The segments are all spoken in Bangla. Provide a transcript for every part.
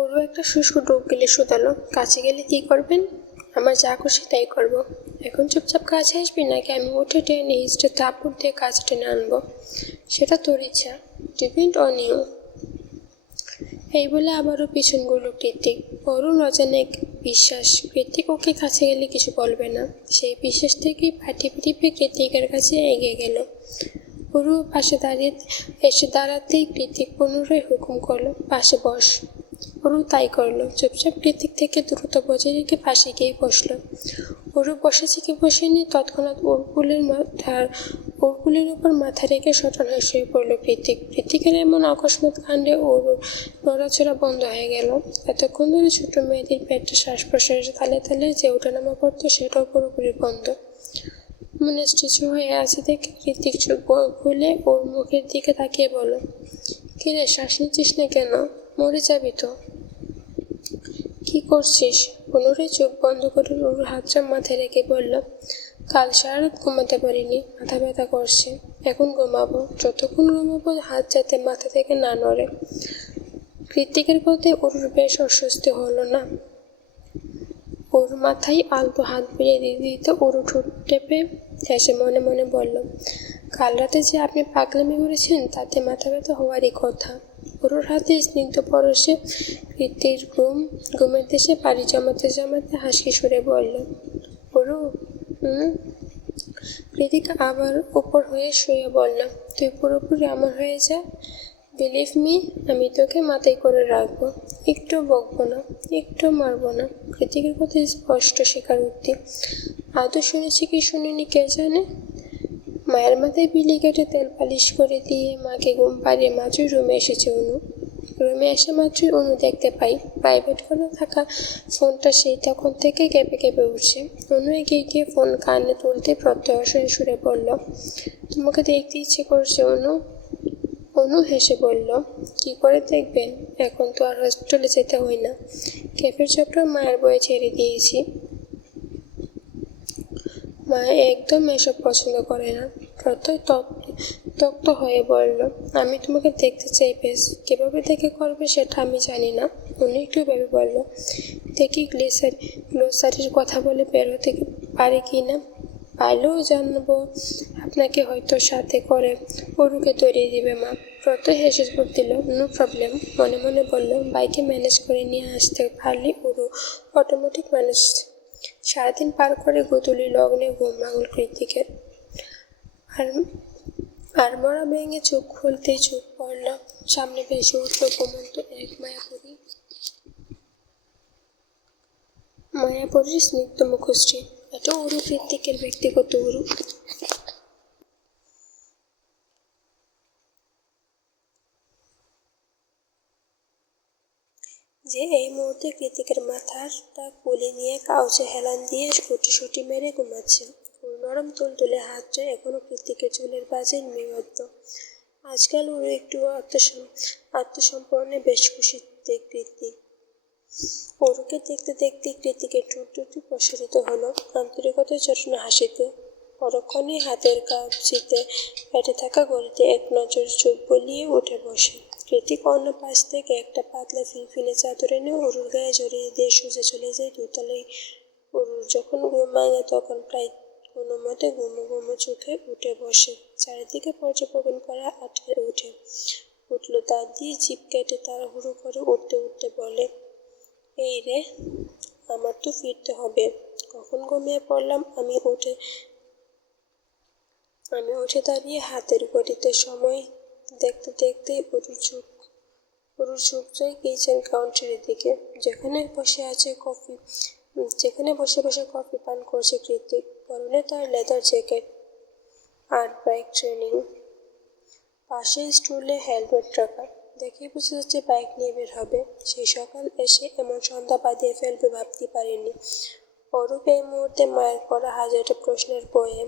পুরো একটা শুষ্ক ডুব গেলে শুধালো, কাছে গেলে কি করবেন? আমার যা খুশি তাই করব। এখন চুপচাপ কাছে আসবি নাকি আমি উঠে টেনে হিস্টে থাপ্পড় দিয়ে কাছে টেনে আনবো? সেটা তোর ইচ্ছা, ডিপেন্ড অন ইউ। এই বলে আবারও পিছন ঘুরল কৃত্তিক। অরুণ অজানা এক বিশ্বাস, কৃত্তিক ওকে কাছে গেলে কিছু বলবে না। সেই বিশ্বাস থেকেই ফাটিয়ে টিপে কৃত্তিকের কাছে এগিয়ে গেল। অরু পাশে এসে দাঁড়াতেই কৃত্তিক পুনরায় হুকুম করলো, পাশে বস। অরু তাই করলো। চুপচাপ কৃত্তিক থেকে দূরত্ব বজায় রেখে পাশে গিয়ে বসলো। অরু বসেছে কি বসেনি, তৎক্ষণাৎ ওর উপর মাথা রেখে সচল হয়ে শুয়ে পড়ল কৃত্তিক। কৃত্তিকের এমন অকস্মাৎ কাণ্ডে ওর নড়াচড়া বন্ধ হয়ে গেল। এতক্ষণ ধরে ছোট মেয়েদের পেটটা শ্বাস প্রশ্বাসের তালে তালে যে ওঠানামা করতো সেটাও পুরোপুরি বন্ধ। মনে স্ট্রেচু হয়ে আছে দেখে কৃত্তিক চোখ খুলে ওর মুখের দিকে তাকিয়ে বলল, কিরে শ্বাস নিচ্ছিস না কেন? মরে যাবি তো। কি করছিস? পুনরায় চোখ বন্ধ করে ওর হাতটা মাথায় রেখে বলল, কাল সারা রাত ঘুমাতে পারিনি, মাথা ব্যথা করছে। এখন ঘুমাবো, যতক্ষণ ঘুমাবো হাত যাতে মাথা থেকে না নড়ে। কৃত্তিকের কথায় ওর বেশ অস্বস্তি হলো না। ওর মাথায় আলতো হাত বুলিয়ে দিতে দিতে ওর ঠোঁট টেপে হেসে মনে মনে বলল, কাল রাতে যে আপনি পাগলামি করেছেন তাতে মাথা ব্যথা হওয়ারই কথা। ওর হাতে স্নিগ্ধ পরশে কৃত্তির ঘুমের দেশে পাড়ি জমাতে জমাতে হাসি সুরে বলল, ওরু কৃতিক আবার উপর হয়ে শুয়ে বলল, তুই পুরোপুরি আমার হয়ে যা। বিলিভ মি, আমি তোকে মাথায় করে রাখবো, একটু বকবো না, একটু মারবো না। কৃতিকের কথা স্পষ্ট স্বীকারোক্তি। আদৌ শুনেছি কি শুনিনি কে জানে। মায়ের মাথায় বিলি কেটে তেল পালিশ করে দিয়ে মাকে ঘুম পাড়িয়ে মাত্রই রুমে এসেছে অনু। রুমে এসে মাত্রই অনু দেখতে পাই প্রাইভেট করে থাকা ফোনটা সেই তখন থেকে কেঁপে কেঁপে উঠছে। অনু এগিয়ে গিয়ে ফোন কানে তুলতে প্রত্যয় সুরে বলল, তোমাকে দেখতে ইচ্ছে করছে অনু। অনু হেসে বলল, কি করে দেখবেন, এখন তো আর হসপিটালে যেতে হয় না। ক্যাফের চক্র মায়ের বয়ে ছেড়ে দিয়েছি। মা একদম এসব পছন্দ করে না। প্রত্যয় তক্ত হয়ে বলল, আমি তোমাকে দেখতে চাই বেশ, কীভাবে দেখে করবে সেটা আমি জানি না। উনি একটু ভেবে বলল, দেখি গ্লোসারির কথা বলে বেরোতে পারে কি না। পারলেও জানবো আপনাকে হয়তো সাথে করে অরুকে তৈরিয়ে দিবে মা। প্রত্যয় হেসে দিল, নো প্রবলেম। মনে মনে বলল, বাইকে ম্যানেজ করে নিয়ে আসতে পারলে অরু অটোমেটিক ম্যানেজ। সারাদিন পার করে গোধূলি লগ্নে ঘুম ভাঙল কৃত্তিকের। আর মরা ভেঙে চোখ খুলতেই চোখ পড়ল, সামনে ভেসে উঠল ঘুমন্ত এক মায়াপুরীর স্নিগ্ধ মুখশ্রী। এটা অরু কৃত্তিকের ব্যক্তিগত অরু। যে এই মুহূর্তে কৃত্তিকের মাথাটা কোলে নিয়ে কাউচে হেলান দিয়ে গুটিসুটি মেরে ঘুমাচ্ছে। ওর নরম তুলতুলে হাতটা এখনো কৃত্তিকের চুলের বাজে নিবদ্ধ। আজকাল ওর একটু আত্মসম্পর্ণে বেশ খুশিতে কৃত্তিক। ওরুকে দেখতে দেখতে কৃত্তিকের ঠোঁট দুটি প্রসারিত হলো আন্তরিকতার জন্য হাসিতে। পরক্ষণে হাতের কাপচিতে পেটে থাকা গলিতে এক নজর চোখ বলিয়ে উঠে বসে। কৃত্তিক অন্য পাশ থেকে একটা পাতলা ফিনফিনে চাদর এনে অরুর গায়ে জড়িয়ে দিয়ে সোজা চলে যায় দোতলায়। অরুর যখন ঘুম ভাঙে তখন প্রায় কোনো মতে ঘুমো ঘুমো চোখে উঠে বসে। চারিদিকে পর্যবেক্ষণ করা আটকে উঠল দাঁত দিয়ে জিভ কেটে তাড়াহুড়ো করে উঠতে উঠতে বলে, এই রে, আমার তো ফিরতে হবে। কখন ঘুমিয়ে পড়লাম। আমি উঠে দাঁড়িয়ে হাতের ঘড়িতে সময় দেখতে দেখতে অরুর চোখ যায় কিচেন কাউন্টারের দিকে, যেখানে বসে বসে কফি পান করছে কৃত্তিক। পরনে তার লেদার জ্যাকেট আর বাইক ট্রেনিং। পাশে স্টুলে হেলমেট রাখা, দেখেই বোঝা যাচ্ছে বাইক নিয়ে বের হবে। সেই সকাল এসে এমন সন্ধ্যা বাঁধিয়ে ফেলবে ভাবতে পারেনি। অরূপ এই মুহূর্তে মায়ের করা হাজারটা প্রশ্নের বয়ে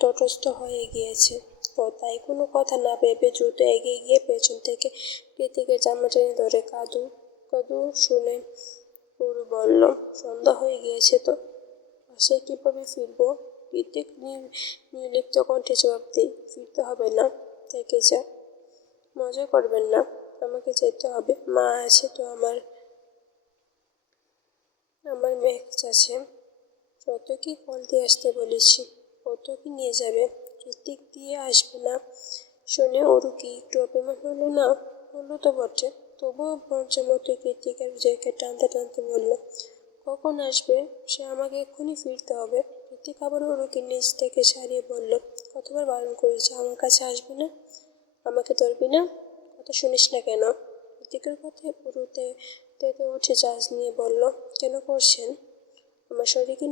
তটস্থ হয়ে গিয়েছে। ও তাই কোনো কথা না ভেবে দ্রুত এগিয়ে গিয়ে পেছন থেকে কৃত্তিকের জামা টেনে ধরে কাঁদু কাঁদু শুনে অরু বলল, সন্ধ্যা হয়ে গিয়েছে তো, পাশে কীভাবে ফিরবো? কৃত্তিক নির্লিপ্ত কণ্ঠে জবাব দিই, ফিরতে হবে না, থেকে যা। মজা করবেন না, আমাকে যেতে হবে। মা আছে তো আমার। আমার ম্যাচ আছে, প্রত্যেককে কল দিয়ে আসতে বলেছি, প্রত্যেকে নিয়ে যাবে, ঋত্বিক দিয়ে আসবে না। শুনে ওরু কি একটু অভিমান হলো না? হলো তো বটে, তবুও বর্জ্যের মতো কৃতিকের জ্যাকেট টানতে টানতে বলল, কখন আসবে? সে আমাকে এক্ষুনি ফিরতে হবে। কৃতিক আবার ওরুকে নিচ থেকে সারিয়ে বলল, কতবার বারণ করেছি আমার কাছে আসবি না, আমাকে ধরবি না, কথা শুনিস না কেন? কৃতিকের কথায় উড়ুতে তেতে উঠে জাহাজ নিয়ে বলল, কেন করছেন? আমার শরীরে কি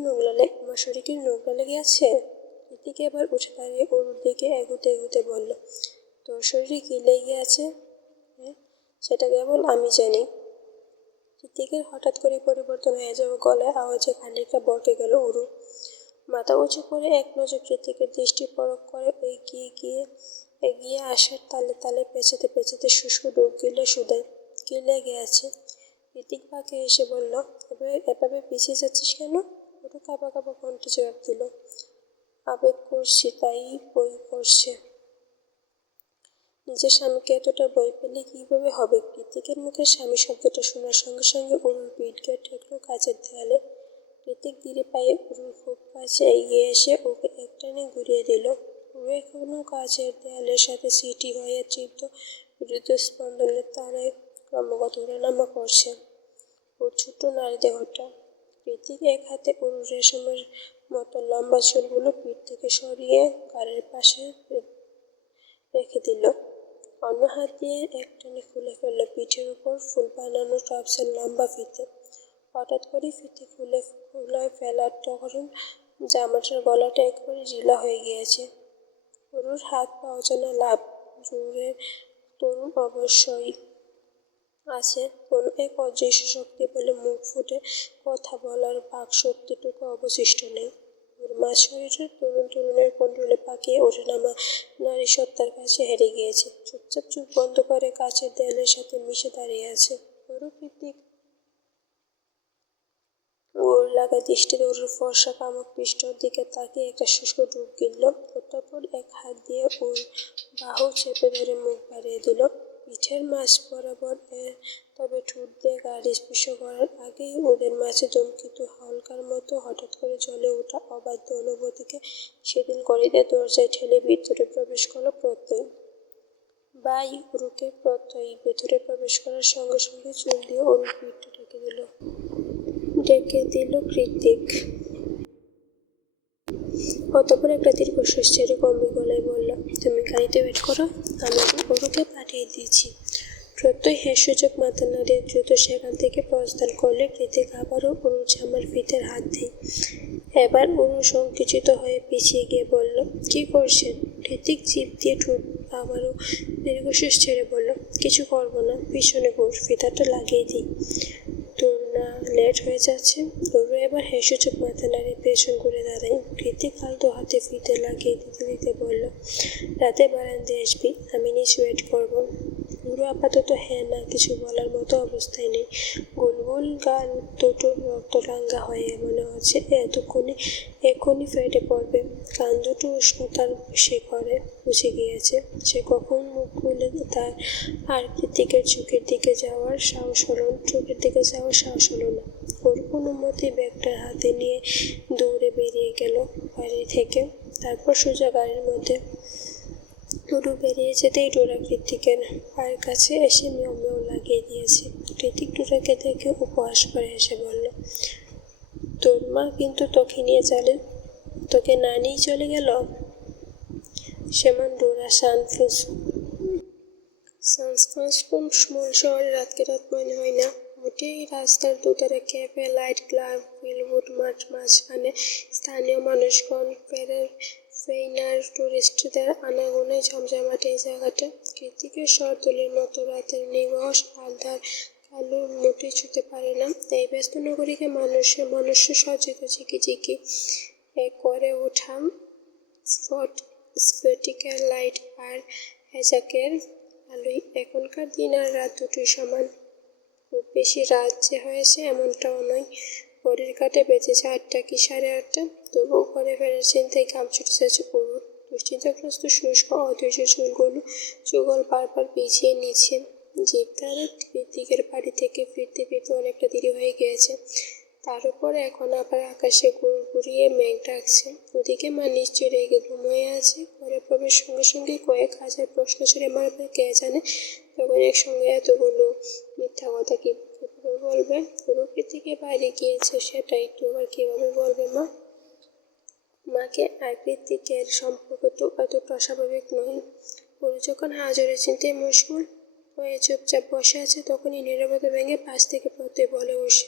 নোংরা লেগে আছে? কৃতিক এবার উঠে দাঁড়িয়ে ওর দিকে এগুতে এগুতে বলল, তোর শরীরে কি লেগে আছে? হ্যাঁ, সেটা কেবল আমি জানি। কৃতিকের হঠাৎ করে পরিবর্তন হয়ে যাওয়া গলায় আওয়াজে খানিকটা বরকে গেল উরু। মাথা উঁচু করে এক নজর কৃতিকের দৃষ্টি পরখ করে এগিয়ে আসার তালে তালে পেঁচাতে পেঁচাতে শুষ্ক ডুব গেল সুদায়। কি লেগে আছে? কৃতিক বাঁকে এসে বলল, এভাবে পিছিয়ে যাচ্ছিস কেন? ওটা কাঁপা কাঁপা কণ্ঠে জবাব দিল, আবেগ করছি, তাই বই করছে। নিজের স্বামীকে এতটা ভয় পেলে কিভাবে হবে? কৃতিকের মুখে স্বামী শব্দটা শোনার সঙ্গে সঙ্গে অরুণ পিঠ গিয়ে ঠেকল কাচের দেয়ালে। কৃতিক ধীরে পায়ে অরুর খুব কাছে এগিয়ে এসে ওকে একটানে ঘুরিয়ে দিল। পুরো এখনো কাচের দেয়ালের সাথে সিটি হয়ে তীব্র হৃদস্পন্দনের তারায় ক্রমাগত ওঠানামা করছে ওর ছোট্ট নারী দেহটা। কৃতিক এক হাতে অরুর রেশমের মতো লম্বা চুলগুলো পিঠ থেকে সরিয়ে ঘাড়ের পাশে রেখে দিল। অন্য হাত দিয়ে একটানে খুলে ফেলল পিঠের উপর ফুল বানানো টপসের লম্বা ফিতে। হঠাৎ করে ফিতে খুলে ফেলার তখন জামাটার গলাটা একবারে ঢিলা হয়ে গিয়েছে। অরুর হাত পা অজানা লাভ জোরের তরুণ অবশ্যই আছে, কোনো এক অদৃশ্য শক্তি বলে মুখ ফুটে কথা বলার বাক শক্তিটুকু অবশিষ্ট নেই। ওর মা শরীরের তরুণ তরুণের কন্ট্রোলে পাকিয়ে ওঠানামা নারী সত্তার কাছে হেরে গিয়েছে। চুপচাপ চোখ বন্ধ করে কাছের দেয়ালের সাথে মিশে দাঁড়িয়ে আছে। ওর কৃতিক ওর লাগা দৃষ্টিতে ওর ফর্সা কামক পৃষ্ঠর দিকে তাকিয়ে একটা শুষ্ক ডুব গিলল। অতঃপর এক হাত দিয়ে ওর বাহু চেপে ধরে মুখ বাড়িয়ে দিল পিঠের মাঝ বরাবর। তবে ঠোঁট দিয়ে গাড়ি স্পর্শ করার আগেই ওদের মাঝে ধূমকেত হালকার মতো হঠাৎ করে জ্বলে ওঠা অবাধ্য অনুভূতিকে শিথিল করে দিয়ে দরজায় ঠেলে ভিতরে প্রবেশ করলো প্রত্যয়। বাই উরুকে প্রত্যয় ভেতরে প্রবেশ করার সঙ্গে সঙ্গে চুল দিয়ে ওর পিঠটা ডেকে দিল কৃতিক। অতঃপর একটা দীর্ঘশ্বাস ছেড়ে গম্ভীর গলায় বলল, তুমি গাড়িতে ওয়েট করো, আমি ওরুকে পাঠিয়ে দিয়েছি। প্রত্যয় সূচক মাথা নাড়িয়ে দ্রুত সেখান থেকে প্রস্থান করলে কৃতিক আবারও অরুর জামার ফিতের হাত দেয়। এবার অরু সংকুচিত হয়ে পিছিয়ে গিয়ে বলল, কি করছেন? কৃতিক জিভ দিয়ে ঠোঁট আবারও দীর্ঘশ্বাস ছেড়ে বলল, কিছু করবো না, পিছনে ঘুর, ফিতাটা লাগিয়ে দিই। তোর না লেট হয়ে যাচ্ছে? অরু এবার সূচক মাথা নাড়িয়ে পেছন ঘুরে দাঁড়ায়। কৃতিক আলতো হাতে ফিতে লাগিয়ে দিতে দিতে বলল, রাতে বারান্দায় আসবি, আমি নিচে ওয়েট করবো। অরু আপাতত হ্যাঁ না কিছু বলার মতো অবস্থায় নেই। গোলগোল গাল দুটো রক্তরাঙ্গা হয়ে মনে হচ্ছে এক্ষুনি ফেটে পড়বে। কান দুটো উষ্ণতার শিখরে পৌঁছে গিয়েছে। সে কখন মুখ খুলে তার আর কৃতিকের চোখের দিকে যাওয়ার সাহস হলো না। ওর কোনো মতেই ব্যাগটার হাতে নিয়ে দৌড়ে বেরিয়ে গেল বাড়ি থেকে। তারপর সোজা গাড়ির মধ্যে। টুটু বেরিয়ে যেতেই ডোরা কৃতিকের পায়ের কাছে এসে মেও মেও লাগিয়ে দিয়েছে। কৃতিক ডোরাকে দেখে উপহাস করে এসে বলল, তোর মা কিন্তু তোকে না নিয়ে চলে গেল? সেমন ডোরা স্মল শহরে রাতকে রাত মনে হয় না মোটেই। রাস্তার দুধারে ক্যাফে, লাইট ক্লাব, ফিলউড মাঠ, মাঝখানে স্থানীয় মানুষগণ, ফেইনার টুরিস্টদের আনাগোনায় জমজমাট এই জায়গাটা। কৃতিকের শহরতলির মতো রাতের নিগস আন্ধার কালো মোটেই ছুঁতে পারে না এই ব্যস্ত নগরীকে। মনুষ্য সজ্জিত ঝিকিঝিকি করে ওঠা স্ফটিকের লাইট আর হ্যাজাকের আলোয় এখনকার দিন আর রাত দুটোই সমান। খুব বেশি রাত যে হয়েছে এমনটাও নয়। ঘড়ির কাঁটায় বেজেছে 8টা কি 8:30। তবুও ঘরে ফেরার চিন্তায় ঘাম ছুটে যাচ্ছে অরুর। দুশ্চিন্তাগ্রস্ত শুষ্ক অধৈর্য চুলগুলো বারবার পিছিয়ে নিচ্ছে জিভ দ্বারা। কৃতিকের বাড়ি থেকে ফিরতে ফিরতে অনেকটা দেরি হয়ে গিয়েছে। তার উপরে এখন আবার আকাশে ঘুরিয়ে মেঘ ডাকছে। ওদিকে মা নিশ্চয় রেগে ধুম হয়ে আছে। ঘরে প্রবেশ সঙ্গে সঙ্গে কয়েক হাজার প্রশ্ন ছুড়ে মারবে কে জানে। তখন একসঙ্গে এতগুলো মিথ্যা কথা কীভাবে বলবে? প্রকৃতিকে বাইরে গিয়েছে সেটাই তো আবার কীভাবে বলবে মা? মাকে আর কৃতিকের সম্পর্ক তো এতটা স্বাভাবিক নয়। ওর যখন হাজারে চিন্তায় মশগুল হয়ে চুপচাপ বসে আছে, তখনই নীরবতা ভেঙে পাশ থেকে প্রত্যয় বলে উঠে,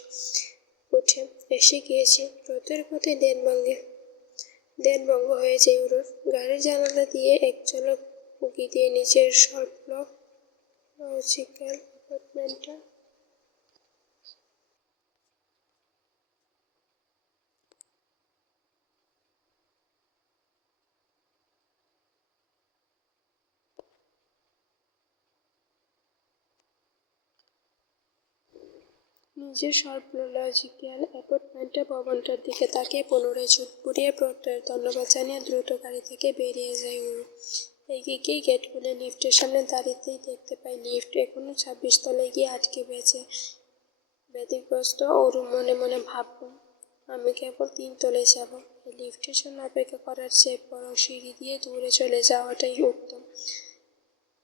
এসে গিয়েছি। প্রত্যয়ের কথায় দেন ভঙ্গ হয়ে যায় ওর। গাড়ির জানালা দিয়ে এক ঝলক উঁকি দিয়ে নিচের স্বপ্ন লজিক্যাল অ্যাপার্টমেন্টটা নিজের লজিক্যাল অ্যাপার্টমেন্টের ভবনটার দিকে তাকিয়ে পুনরায় চোখ পুড়িয়ে প্রত্যয়ের ধন্যবাদ জানিয়ে দ্রুত গাড়ি থেকে বেরিয়ে যায় ওর। এগিয়ে গিয়ে গেট খুলে লিফটের সামনে দাঁড়িয়েতেই দেখতে পাই লিফট এখনো 26 তলায় গিয়ে আটকে ব্যতিগ্রস্ত। ওর মনে মনে ভাবব, আমি কেবল 3 তলায় যাব। এই লিফটের জন্য অপেক্ষা করার চেয়ে বরং সিঁড়ি দিয়ে দূরে চলে যাওয়াটাই উত্তম।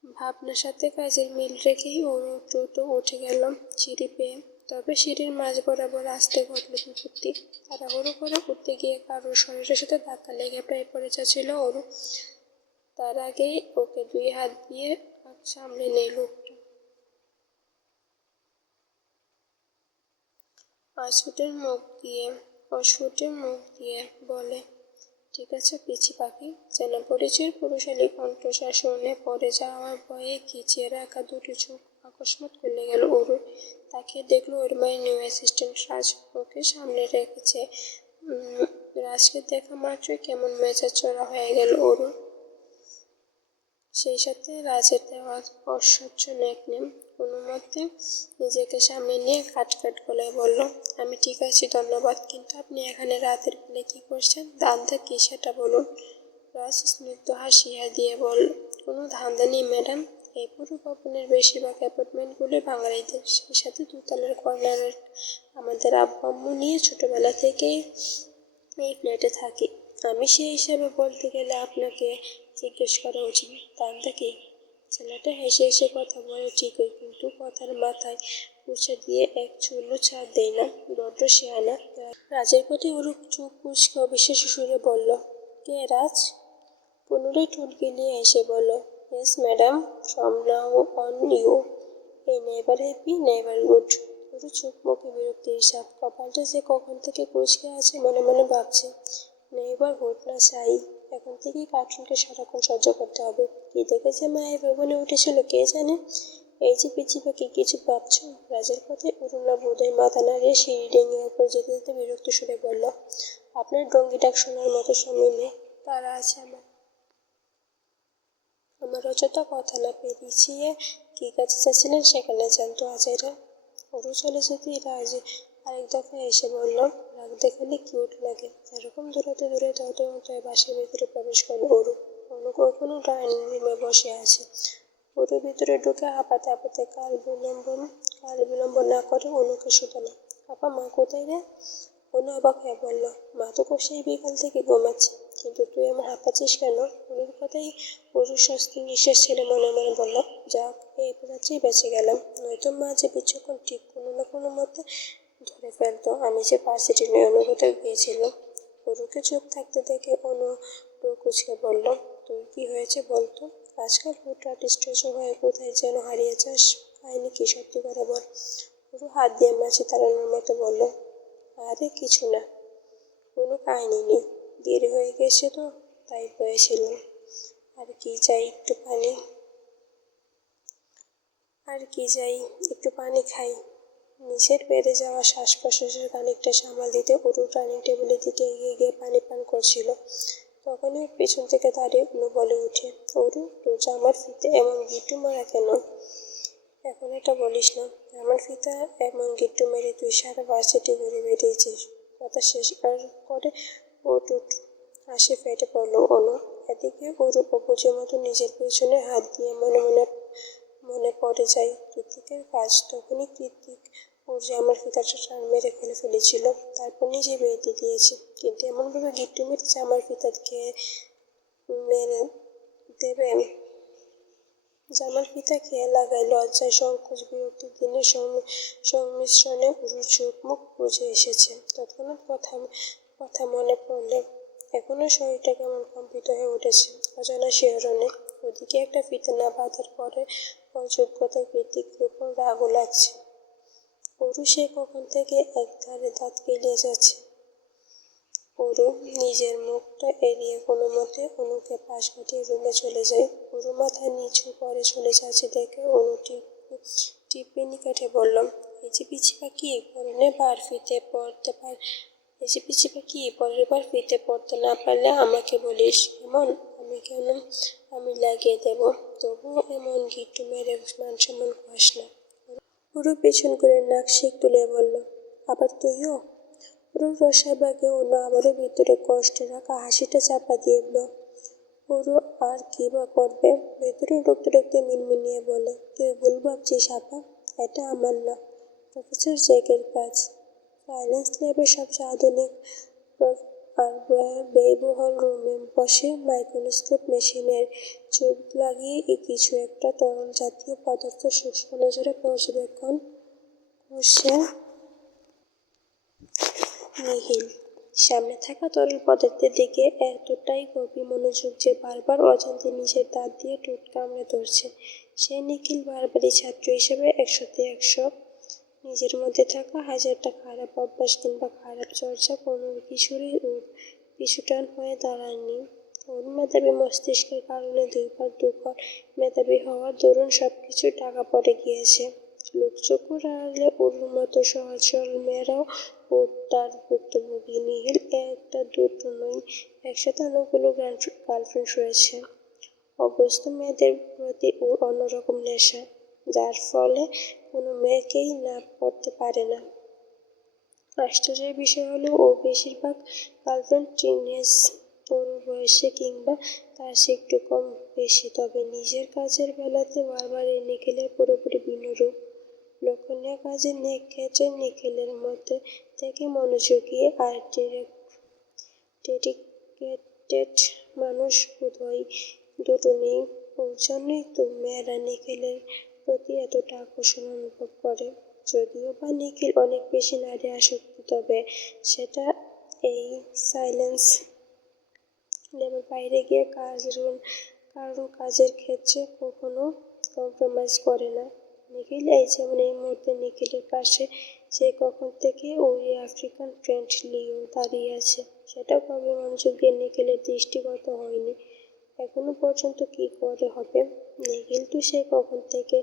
ভাবনার সাথে কাজের মিল রেখেই ওর দ্রুত উঠে গেলাম সিঁড়ি পেয়ে। তবে সিঁড়ির মাঝ বরাবর আসতে ঘটল বিপত্তি। তাড়াহুড়ো করে উঠতে গিয়ে কারোর শরীরের সাথে ধাক্কা লেগে প্রায় পড়ে যাচ্ছিল ওর। তার আগেই ওকে 2 হাত দিয়ে সামলে নেই লোকটা। অস্ফুটের মুখ দিয়ে বলে, ঠিক আছে পিচি পাখি। যেন পরিচয়ের পুরুষালী কণ্ঠস্বর শুনে পড়ে যাওয়ার ভয়ে খিচিয়ে রাখা দুটি চোখ আকস্মাৎ খুলে গেল ওর। তাকিয়ে দেখলো ওর মায়ের নিউ অ্যাসিস্ট্যান্ট রাজ ওকে সামনে রেখেছে। রাজকে দেখা মাত্রই কেমন মেজাজ চড়া হয়ে গেল ওর। সেই সাথে রাজের দেওয়া অসহ্য নেকনেম। কোনো মতে নিজেকে সামনে নিয়ে কাট গলায় বলল, আমি ঠিক আছি ধন্যবাদ, কিন্তু আপনি এখানে রাতের বেলা কী করছেন? ধান্দা কী সেটা বলুন। রাজ স্নিগ্ধ হাসিয়া দিয়ে বলল, কোনো ধান্দা নেই ম্যাডাম। এই পুরো ভবনের বেশিরভাগ অ্যাপার্টমেন্টগুলি বাঙালিদের, সেই সাথে দোতলার কর্নারের আমাদের আব্বু আম্মু নিয়ে ছোটবেলা থেকেই এই ফ্ল্যাটে থাকি। আমি সেই হিসাবে বলতে গেলে আপনাকে জিজ্ঞেস করা উচিত, ধান্দা কি? ছেলেটা হেসে হেসে কথা বলে ঠিকই, কিন্তু কথার মাথায় পুছে দিয়ে এক চুলও ছাড় দেয় না। বড্ড শেয়ানা। রাজের প্রতি ওর চোখ কুঁচকে অবিশ্বাস্য সুরে বলল, কে রাজ? পুনরায় ঠোঁট গিলিয়ে এসে বলল, yes madam, from now on you এই নেভার হ্যাপি নেভার গুড। ওর চোখ মুখে বিরক্তির ছাপ। কপালটা যে কখন থেকে কুঁচকে আছে মনে মনে ভাবছে। নেভার গুড না চাই, এখন থেকেই কার্টুনকে সারাক্ষণ সহ্য করতে হবে। কি দেখে যে মায়ের ভবনে উঠেছিল কে জানে। এই যে পিচি পাখি কিছু ভাবছ? রাজের কথায় অরুণা বোধহয় মাথা নাড়িয়ে সিঁড়ি ডেঙে ওপর যেতে যেতে বিরক্ত সুরে বলল, আপনার ডঙ্গি ডাক শোনার মতো সময় নেই। তারা আছে আমার অযথা কথা না পেরিয়ে কী কাজে চাচ্ছিলেন সেখানে জানতো আজাইরা। ওরও চলে যেতেই রাজ আরেক দফা এসে বলল, রাগ দেখালে কিউট লাগে। এরকম দূরতে তত বাসার ভিতরে প্রবেশ করল ওরু। কখনো ডাইনিং রুমে বসে আছে। ওর ভিতরে ঢুকে হাঁপাতে কাল বিলম্ব না করে অনুকে শুধালো, আপা মা কোথায় রে? অনু অবাক হয়ে বলল, মা তো সেই বিকাল থেকে ঘুমাচ্ছে, কিন্তু তুই এমন হাঁপাচ্ছিস কেন? অনুর কথাই ওর স্বস্তি নিঃশ্বাস ছেড়ে মনে মনে বলল, যাক এই রাত্রেই বেঁচে গেলাম, নয়তো মা যে বিচক্ষণ ঠিক কোনো না কোনো মতে ধরে ফেলতো আমি যে ভার্সিটি নিয়ে অনুভূত গিয়েছিলাম। ওরুকে চুপ থাকতে দেখে অনু কুচকে বলল, তোর কি হয়েছে বলতো? আজকাল হঠাৎ স্ট্রেস হয়ে কোথায় যেন হারিয়ে যাস, কাহিনি কি সত্যি করে বল। ওরু হাত দিয়ে মাছি তাড়ানোর মতো বলল, আরে কিছু না, কোনো কাহিনী নেই, দেরি হয়ে গেছে তো তাই বলেছিলাম। আর কি যাই একটু পানি খাই। নিচের বেড়ে যাওয়া শ্বাস প্রশ্বাসের খানিকটা সামাল দিতে অরু ডাইনিং টেবিলের দিকে এগিয়ে গিয়ে পানি পান করছিল। তখনই পেছন থেকে দাঁড়িয়ে অনু বলে উঠে, অরু তোর জামার ফিতে এমন গিট্টু মারা কেন? এখন এটা বলিস না। আমার ফিতা এমন গিট্টু মেরে তুই সারা ভার্সিটি ঘুরে বেরিয়েছিস। কথা শেষ করে ওট হাসি ফেটে পড়ল অনু। এদিকে ওরু অবুঝের মতো নিজের পেছনে হাত দিয়ে মনে পড়ে যায় কৃতিকের কাজ। তখনই কৃতিক ওর যে আমার ফিতাটা টান মেরে খুলে ফেলেছিল, তারপর নিজে বেঁধে দিয়েছে, কিন্তু এমনভাবে গিট্টু মেরেছে আমার ফিতাকে মেরে দেবে। জামার ফিতা খেয়ে লাগায় লজ্জায়, সংকোচ, বিরক্তির দিনের সংমিশ্রণে উরুর চোখ মুখ বুজে এসেছে। তৎক্ষণাৎ কথা মনে পড়লে এখনো শরীরটা কেমন কম্পিত হয়ে উঠেছে অজানা শিহরণে। ওদিকে একটা ফিতা না বাঁধার পরে অযোগ্যতায় কৃতিকের উপর রাগও লাগছে। অরু সে কখন থেকে একধারে দাঁত কেলিয়ে যাচ্ছে। অরু নিজের মুখটা এড়িয়ে কোনো মতে অনুকে পাশ কাটিয়ে রুমে চলে যায়। অরু মাথা নিচু করে চলে যাচ্ছে দেখে অনু টিপ্পিনি কাঠে বলল, এই যে পিছি পাখি, পরের বার ফিতে পড়তে না পারলে আমাকে বলিস এমন, আমি লাগিয়ে দেব। তবুও এমন গিট্টু মেরে মান সম্মান খাস না। অরু পেছন করে নাক শিক তুলে বলল, আবার তুইও? অরুর রসাবাগে অনু আবারও ভিতরে কষ্টে রাখা হাসিটা চাপা দিয়ে অরু আর কি বা করবে, ভেতরে ঢুকতে ঢুকতে মিনমিনিয়ে বলে, তুই ভুল ভাবছিস আপা, এটা আমার না, প্রফেসর জ্যাকের কাজ। সায়েন্স ল্যাবের সবচেয়ে আধুনিক আর ব্যয়বহুল রুমে বসে মাইক্রোস্কোপ মেশিনের চোখ লাগিয়ে কিছু একটা তরল জাতীয় পদার্থ সূক্ষ্ম নজরে পর্যবেক্ষণ করছে নিখিল। সামনে থাকা তরল পদার্থের দিকে এতটাই গভীর মনোযোগ যে বারবার অজান্তে নিজের দাঁত দিয়ে ঠোঁট কামড়ে ধরছে। সে নিখিল বারবারই ছাত্র হিসেবে 100তে 100। নিজের মধ্যে থাকা হাজারটা খারাপ অভ্যাস কিংবা খারাপ চর্চা কোনো কিছুরই ওর পিছুটান হয়ে দাঁড়ায়নি। ওর মেধাবী মস্তিষ্কের কারণে দুঘর মেধাবী হওয়ার দরুন সবকিছু ঢাকা পড়ে গিয়েছে। লোকচক্ষুর আড়ালে অরুর মতো সহজ সরল মেয়েরাও ও তার ভুক্তভোগী। নিখিল একটা দুটো নয়, একসাথে অনেকগুলো গার্লফ্রেন্ড রয়েছে। অভ্যস্ত মেয়েদের প্রতি ওর অন্যরকম নেশা, যার ফলে কোনো মেয়েকেই না করতে পারে না। আশ্চর্যের বিষয় হলো ও বেশিরভাগ গার্লফ্রেন্ড টিনেজ অরুর বয়সে কিংবা তার সে একটু কম বেশি। তবে নিজের কাজের বেলাতে বারবার এই নিখিলের পুরোপুরি ভিন্ন রূপ। লক্ষণীয় কাজের ক্ষেত্রে নিখিলের মধ্যে থেকে মনোযোগী আর ডেডিকেটেড মানুষ বোধহয় দুটো নেই। ওর জন্যই তো মেয়েরা নিখিলের প্রতি এতটা আকর্ষণ অনুভব করে। যদিও বা নিখিল অনেক বেশি নারী আসক্ত, তবে সেটা এই সাইলেন্স লেভেল বাইরে গিয়ে কারণ কাজের ক্ষেত্রে কখনো কম্প্রোমাইজ করে না। নিখিল এই যেমন এই মুহূর্তে নিখিলের পাশে সে কখন থেকে ওই আফ্রিকান ফ্রেন্ড লিও দাঁড়িয়ে আছে, সেটাও কবে মনোযোগ দিয়ে নিখিলের দৃষ্টিগত হয়নি এখনো পর্যন্ত। কি করে হবে? নিখিল তো সে কখন থেকে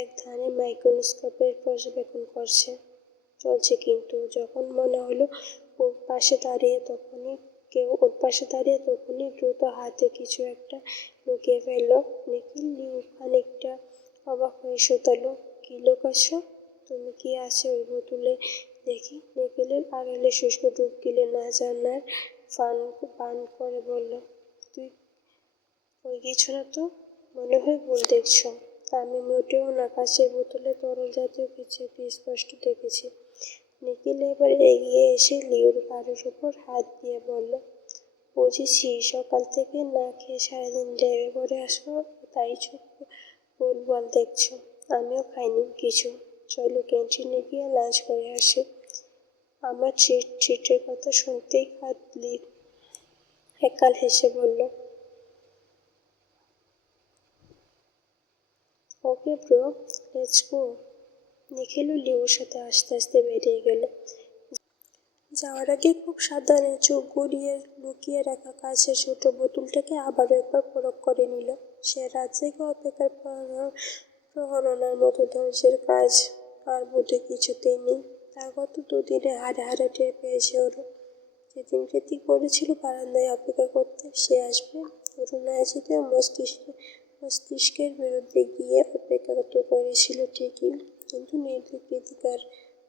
এক ধানে মাইক্রোস্কোপের পর্যবেক্ষণ চলছে, কিন্তু যখন মনে হলো ওর পাশে দাঁড়িয়ে তখনই দ্রুত হাতে কিছু একটা লুকিয়ে ফেলল। নিখিল লিউ খানিকটা অবাক হয়ে শুধালো, কি লুকাচ্ছ? তুমি কি আছে ওই বোতলে দেখি? নিখিলের আড়ালে শুষ্ক ডুব গিলে না জানার পান করে বলল, তুই ওই কিছু না তো, মনে হয় ভুল দেখছ। আমি মোটেও না, কাঁচের বোতলে তরল জাতীয় কিছু একটু স্পষ্ট দেখেছি। নিখিল এবার এগিয়ে এসে লিওর ঘাড়ের উপর হাত দিয়ে বলল, বুঝেছি সকাল থেকে না খেয়ে সারাদিন লেবে পড়ে আসো, তাই চোখ ভুলভাল দেখছো। আমিও খাইনি কিছু, চলো ক্যান্টিনে গিয়ে লাঞ্চ করে আসি। আমার ট্রিটের কথা শুনতেই কাঁদলি একগাল হেসে বলল, ওকে ব্রো, লেটস গো। নিখিলও লিওর সাথে আস্তে আস্তে বেরিয়ে গেল। যাওয়ার আগে খুব সাবধানে চোখ গড়িয়ে লুকিয়ে রাখা কাছের ছোট বোতলটাকে আবারও একবার পরখ করে নিল। সে রাত জেগে অপেক্ষার প্রহরণার মতো ধৈর্যের কাজ আর বোধে কিছুতেই নেই। তা গত দুদিনে হাড়ে হাড়ে টের পেয়েছে ওরু। যেদিন কৃতিক বলেছিল বারান্দায় অপেক্ষা করতে, সে আসবে, ওরু না যেতে মস্তিষ্কের বিরুদ্ধে গিয়ে অপেক্ষা তো করেছিল ঠিকই, কিন্তু কৃতিকার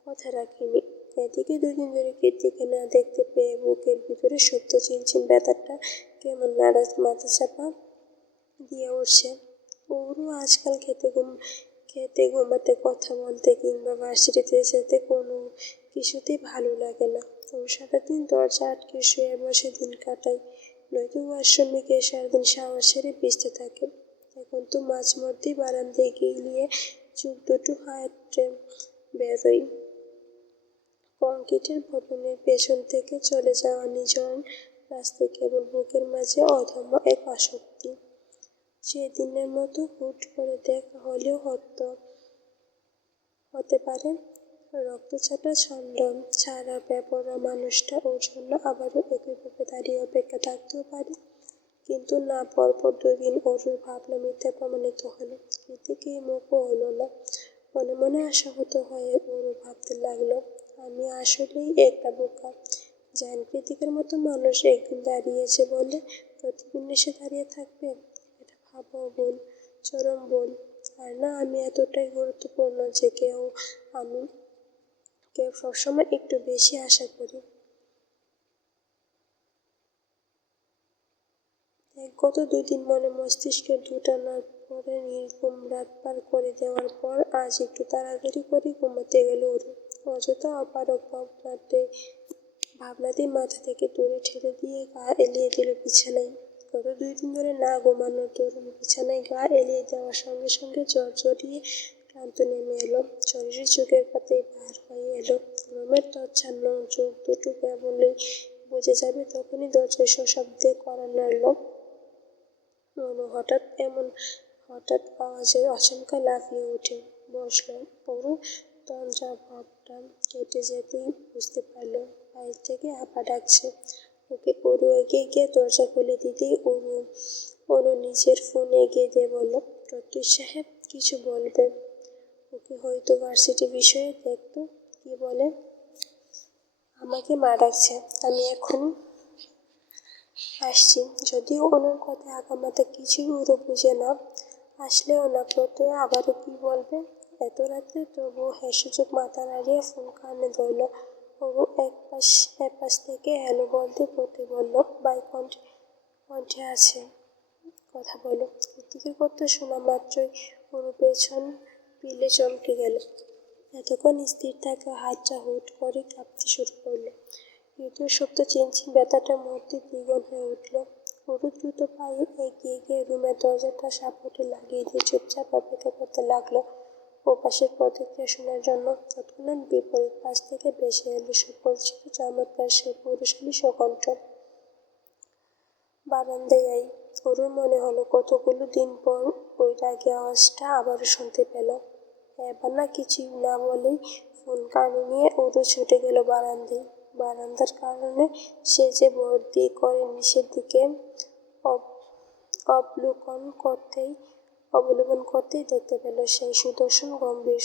কথা রাখেনি। এদিকে দুদিন ধরে কৃতিকে না দেখতে পেয়ে বুকের ভিতরে সদ্য চিনচিন ব্যথাটা কেমন নাড়া মাথা চাপা দিয়ে উঠছে। ওরও আজকাল খেতে, ঘুমাতে, কথা বলতে কিংবা ভার্সিটিতে যেতে কোনো কিছুতেই ভালো লাগে না। ও সারাদিন দরজা আটকে শুয়ে বসে দিন কাটায়, নয়তো ওয়াশরুমে গিয়ে সারাদিন শাওয়ার সেরে ভিজতে থাকে। এখন তো মাঝে মধ্যেই বারান্দায় গিয়ে চোখ দুটো হাতে বেরোয়। কংক্রিটের ভবনের পেছন থেকে চলে যাওয়া নির্জন রাস্তায় কেবল বুকের মাঝে অদম্য এক আসক্তি। সেদিনের মতো হুট করে দেখা হলেও হতে পারে রক্তচাটা ছন্দ ছাড়া বেপরোয়া মানুষটা ওর জন্য আবারও একইভাবে দাঁড়িয়ে অপেক্ষা থাকতেও পারে। কিন্তু না, পরপর 2 দিন অরুর ভাবনা মিথ্যা প্রমাণিত হলো। কৃতিকের মুখও হলো না। মনে মনে আশাহত হয়ে ওরও ভাবতে লাগলো, আমি আসলেই একটা বোকা। জান কৃতিকের মতো মানুষ একদিন দাঁড়িয়েছে বলে প্রতিদিন এসে দাঁড়িয়ে থাকবে? এটা ভাবাও ভুল, চরম ভুল। আর না, আমি এতটাই গুরুত্বপূর্ণ যে আমি কেউ সবসময় একটু বেশি আশা করি। গত 2 দিন মনে মস্তিষ্কে ঢুটানোর পরে নির্ঘুম রাত পার করে দেওয়ার পর আজ একটু তাড়াতাড়ি করে ঘুমাতে গেল ওরু। অযথা অপারগ ভাবনাতেই মাথা থেকে দূরে ঠেলে দিয়ে গা এলিয়ে দিল বিছানায়। গত 2 দিন ধরে না ঘুমানোর দরুন বিছানায় গা এলিয়ে দেওয়ার সঙ্গে সঙ্গে জ্বর জড়িয়ে ক্লান্ত নেমে এলো। শরীরের চোখের পাতায় ভার হয়ে এলো। রুমের তৎছান্ন চোখ দুটো কেবলই বুঝে যাবে তখনই দরজায় সশব্দে কড়া নাড়ল। হঠাৎ আওয়াজে আচমকা লাফিয়ে উঠে বসল। পুরো দরজা ভাবটা কেটে যেতেই বুঝতে পারল বাইরে থেকে আপা ডাকছে ওকে। ওরু এগিয়ে গিয়ে দরজা খুলে দিতেই ওরু নিজের ফোন এগিয়ে দিয়ে বলল, প্রত্যুষ সাহেব কিছু বলবে? ওকে হয়তো ভার্সিটি বিষয়ে দেখতো। কি বলে? আমাকে মা ডাকছে, আমি এখনই আসছি। যদিও ওনার কথায় আগামাথা কিছুই ওরু বুঝে না, আসলেও না প্রত্যয় আবারও কি বলবে এত রাতে। তবুও হেসুযোগ মাথা নাড়িয়ে ফোন কানে ধরল। ওরু একপাশ থেকে হ্যালো বলতে প্রত্যয় বলল, বাই কণ্ঠে আছে, কথা বলো। কৃতিকের কথা শোনা মাত্রই ওরু পেছন পিলে চমকে গেল। এতক্ষণ স্থির থাকা হাতটা হুট করে কাঁপতে শুরু করলো। হৃদয় শব্দ চিনচিন ব্যথাটা মুহূর্তে দ্বিগুণ হয়ে উঠল। ওরু দ্রুত পায়ে এগিয়ে গিয়ে রুমের দরজাটা সাপটে লাগিয়ে দিয়ে চুপচাপ অপেক্ষা করতে লাগলো ওপাশের প্রতিক্রিয়া শোনার জন্য। তৎক্ষণাৎ বিপরীত পাশ থেকে ভেসে এলো সুপরিচিত চমৎকার সেই পুরুষালী স্বকণ্ঠ, বারান্দায় আই। ওরুর মনে হলো কতগুলো দিন পর ওই রাগী আওয়াজটা আবারও শুনতে পেল। এবার না কিছুই না বলেই ফোন কানে নিয়ে ওরু ছুটে গেল বারান্দায়। বারান্দার কারণে সে যে বর্দি করে নিচের দিকে অবলোকন করতেই দেখতে পেল সেই সুদর্শন গম্ভীর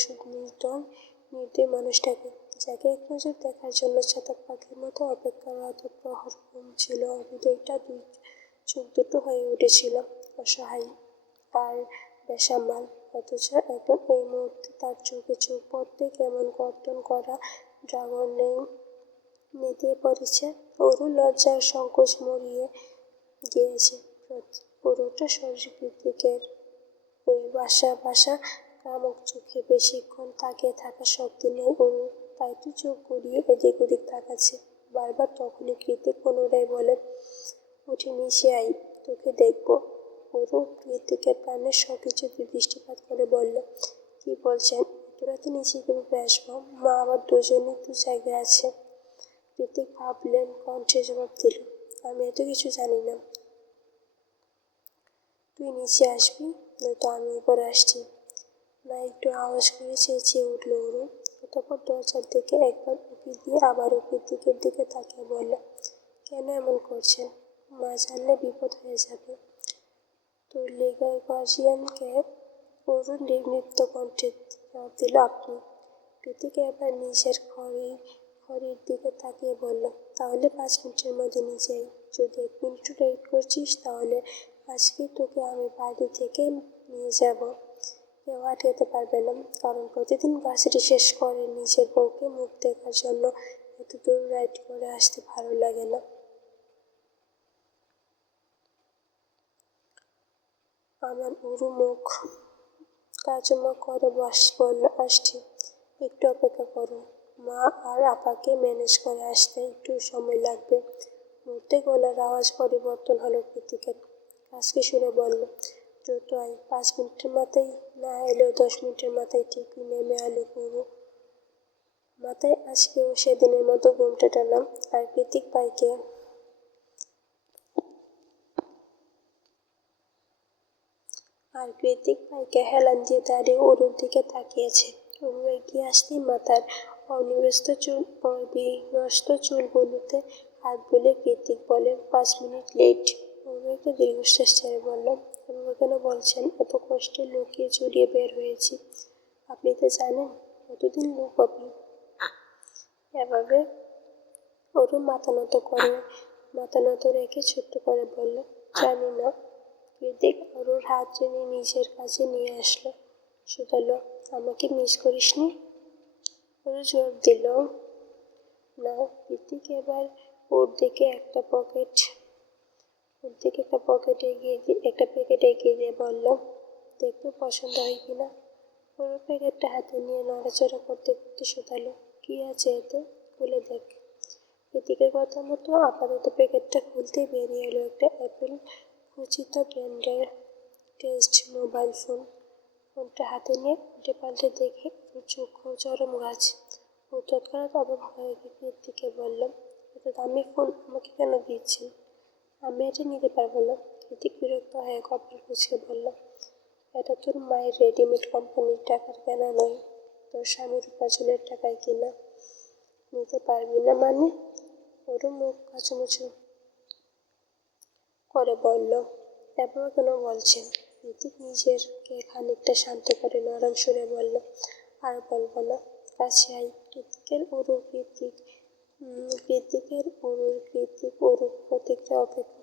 নির্দয় মানুষটাকে, যাকে এক নজর দেখার জন্য চাতক পাখির মতো অপেক্ষারত প্রহর ছিল। হৃদয়টা চোখ দুটো হয়ে উঠেছিল অসহায় আর বেসামাল। অথচ এখন এই মুহূর্তে তার চোখে চোখ পড়তে কেমন গর্জন করা ড্রাগন নেতিয়ে পড়েছে। ওরু লজ্জার সংকোচ মরিয়ে গিয়েছে। পুরোটা শরীর কৃতিকের ওই বাসা কামুক চোখে বেশিক্ষণ তাকিয়ে থাকার শক্তি নেই ওরু। তাই তো চোখ ঘুরিয়ে এদিক ওদিক তাকাচ্ছে বারবার। তখনই কৃতিক পুনরায় বলে, উঠে নিচে আই, তোকে দেখবো। ওরু কৃতিকের প্রাণের সকিছুতে দৃষ্টিপাত করে বলল, কি বলছেন? এত রাতে নিচে কিভাবে আসবো? মা আবার দুজনই তো জায়গায় আছে। কৃতিক ভাবলেন কণ্ঠে জবাব দিল, আমি এত কিছু জানি না। তুই নিচে আসবি, নয়তো আমি উপরে আসছি। না, একটু আওয়াজ করে চেঁচিয়ে উঠল ওরু। অতঃপর দরজার দিকে একবার উঁকি দিয়ে আবার কৃতিকের দিকে তাকিয়ে বলল, কেন এমন করছেন? মা জানলে বিপদ হয়ে যাবে। তোর লিগ্যাল গার্জিয়ানকে? ওরু নির্লিপ্ত কণ্ঠে জবাব দিল, আপনি। কৃতিক এবার নিজের ঘড়ির দিকে তাকিয়ে বলল, তাহলে 5 মিনিটের মধ্যে নিচে আই। যদি 1 মিনিটও লেট করছিস তাহলে আজকেই তোকে আমি বাড়ি থেকে নিয়ে যাব। কেউ আটকাতে পারবে না, কারণ প্রতিদিন ভার্সিটি শেষ করে নিজের বউকে মুখ দেখার জন্য এত দূর রাইড করে আসতে ভালো লাগে না। আমার ওরু মুখ কাজমা করে বলল, আসছি, একটু অপেক্ষা করো, মা আর আপাকে ম্যানেজ করে আসতে একটু সময় লাগবে। মুহূর্তে গলার আওয়াজ পরিবর্তন হলো কৃতিকের। কাজকে সুরে বলল, দ্রুত আয়, 5 মিনিটের মাথায় না এলেও 10 মিনিটের মাথায় ঠিকই নেমে আলো করবো। মাথায় আজকেও সেদিনের মতো ঘুমটা টানলাম। কৃতিক ভাইকে হেলান দিয়ে দাঁড়িয়ে ওরুর দিকে তাকিয়েছে। ওরু এগিয়ে আসতেই মাথার অবিন্যস্ত চুলগুলোতে হাত বুলিয়ে কৃতিক বলে, 5 মিনিট লেট। ওরু একটা দীর্ঘশ্বাস ছেড়ে বলল, এভাবে কেন বলছেন? এত কষ্টে লুকিয়ে চুরিয়ে বের হয়েছি। আপনি তো জানেন কতদিন লুকোবি এভাবে? ওরু মাথা নত রেখে ছোট্ট করে বলল, জানি না। কৃতিক ওরুর হাত টেনে নিজের কাছে নিয়ে আসলো, শুধালো, আমাকে মিস করিসনি? ওরু জবাব দিল না। কৃতিক এবার ওর দিকে একটা প্যাকেট এগিয়ে দিয়ে বলল, দেখতো পছন্দ হয় কিনা। ওর প্যাকেটটা হাতে নিয়ে নড়াচড়া করতে করতে শুধালো, কি আছে এতে, খুলে দেখ। কৃতিকের কথা মতো আপাতত প্যাকেটটা খুলতেই বেরিয়ে এলো একটা অ্যাপেল খচিত ব্র্যান্ডের টেস্ট মোবাইল ফোন। ফোনটা হাতে নিয়ে উল্টে পাল্টে দেখে ওর চক্ষু চরম গাছ। ও তৎক্ষণাৎ অবাক হয়ে গিয়ে কৃতিককে বলল, এত দামি ফোন আমাকে কেন দিচ্ছেন? আমি এটা নিতে পারবো না। কৃতিক বিরক্ত হয়ে কপাল কুঁচকে বলল, এটা তোর মায়ের রেডিমেড কোম্পানির টাকার কেনা নয়, তোর স্বামীর উপার্জনের টাকায় কিনা। নিতে পারবি না মানে? ওরও মুখ কাচুমুচু করে বলল, এভাবে কেন বলছেন? কৃতিক নিজেকে খানিকটা শান্ত করে নরম সুরে বলল, আর বলবো না, কাছে আয়। কৃতিক ওরুর প্রতিক্রিয়া অপেক্ষা